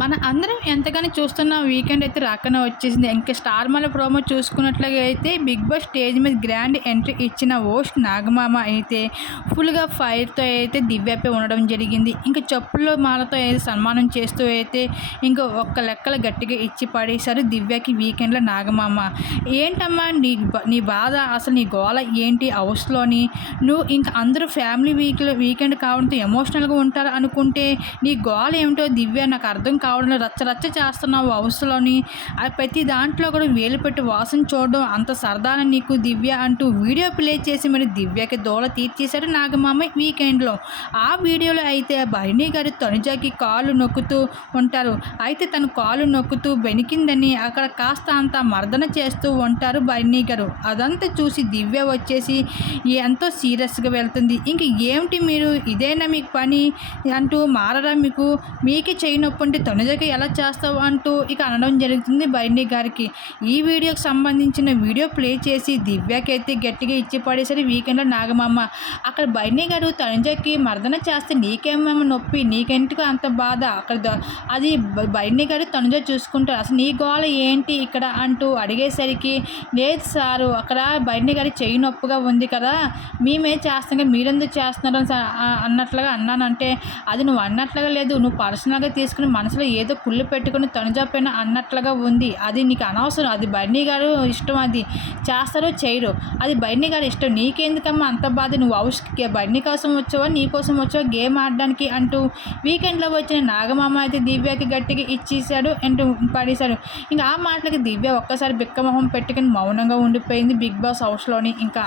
మన అందరం ఎంతగానో చూస్తున్న వీకెండ్ అయితే రాకనే వచ్చేసింది. ఇంకా స్టార్ మల ప్రోమో చూసుకున్నట్లుగా అయితే బిగ్ బాస్ స్టేజ్ మీద గ్రాండ్ ఎంట్రీ ఇచ్చిన ఓస్ట్ నాగమామ అయితే ఫుల్గా ఫైర్తో అయితే దివ్యపై ఉండడం జరిగింది. ఇంకా చెప్పుల్లో మాలతో అయితే సన్మానం చేస్తూ అయితే ఇంకా ఒక్క లెక్కలు గట్టిగా ఇచ్చి పడేశారు దివ్యకి వీకెండ్లో నాగమామ. ఏంటమ్మా నీ నీ బాధ? అసలు నీ గోల ఏంటి? హౌస్లోని నువ్వు ఇంకా అందరూ ఫ్యామిలీ వీక్ వీకెండ్ కావడంతో ఎమోషనల్గా ఉంటారు అనుకుంటే నీ గోల ఏమిటో దివ్య నాకు అర్థం కాదు రచ్చ రచ్చ చేస్తున్నావు హౌస్లోని ప్రతి దాంట్లో కూడా వేలు పెట్టి వాసన చూడడం అంత సరదాన నీకు దివ్య అంటూ వీడియో ప్లే చేసి మరి దివ్యకి దోల తీర్చేశారు నాగమామ వీకెండ్లో. ఆ వీడియోలో అయితే భరణి గారి తనుజాకి కాలు నొక్కుతూ ఉంటారు. అయితే తను కాలు నొక్కుతూ బెనికిందని అక్కడ కాస్త అంత మర్దన చేస్తూ ఉంటారు భరణి గారు. అదంతా చూసి దివ్య వచ్చేసి ఎంతో సీరియస్గా వెళ్తుంది. ఇంక ఏమిటి మీరు ఇదేనా మీకు పని? అంటూ మారరా మీకు? మీకే చేయనొప్పి అంటే మేనేజర్కి ఎలా చేస్తావు అంటూ ఇక అనడం జరుగుతుంది బైండి గారికి. ఈ వీడియోకి సంబంధించిన వీడియో ప్లే చేసి దివ్యకైతే గట్టిగా ఇచ్చి పడేసరి వీకెండ్లో నాగమమ్మ అక్కడ బైండి గారు తనుజకి మర్దన చేస్తే నీకేమేమో నొప్పి నీకెందుకు అంత బాధ? అక్కడ అది బైండి గారు తనుజ చూసుకుంటారు. అసలు నీ గోళ ఏంటి ఇక్కడ అంటూ అడిగేసరికి లేదు సారు అక్కడ బైండి గారి చెయ్యి నొప్పిగా ఉంది కదా మేమే చేస్తాం మీరెందుకు చేస్తున్నారు అన్నట్లుగా అన్నానంటే అది నువ్వు అన్నట్లుగా లేదు నువ్వు పర్సనల్గా తీసుకుని మనసులో ఏదో కుళ్ళు పెట్టుకుని తనుజాపైన అన్నట్లుగా ఉంది. అది నీకు అనవసరం. అది బన్నీ గారు ఇష్టం. అది చేస్తారో చేయరు. అది బన్నీ గారు ఇష్టం. నీకెందుకమ్మా అంత బాధ? నువ్వు హౌస్కి బన్నీ కోసం వచ్చావా? నీ కోసం వచ్చావా? గేమ్ ఆడడానికి అంటూ వీకెండ్లో వచ్చిన నాగమామ అయితే దివ్యకి గట్టిగా ఇచ్చేసాడు అంటూ పడేశాడు. ఇంకా ఆ మాటలకి దివ్య ఒక్కసారి బిక్కమొహం పెట్టుకుని మౌనంగా ఉండిపోయింది. బిగ్ బాస్ హౌస్లోని ఇంకా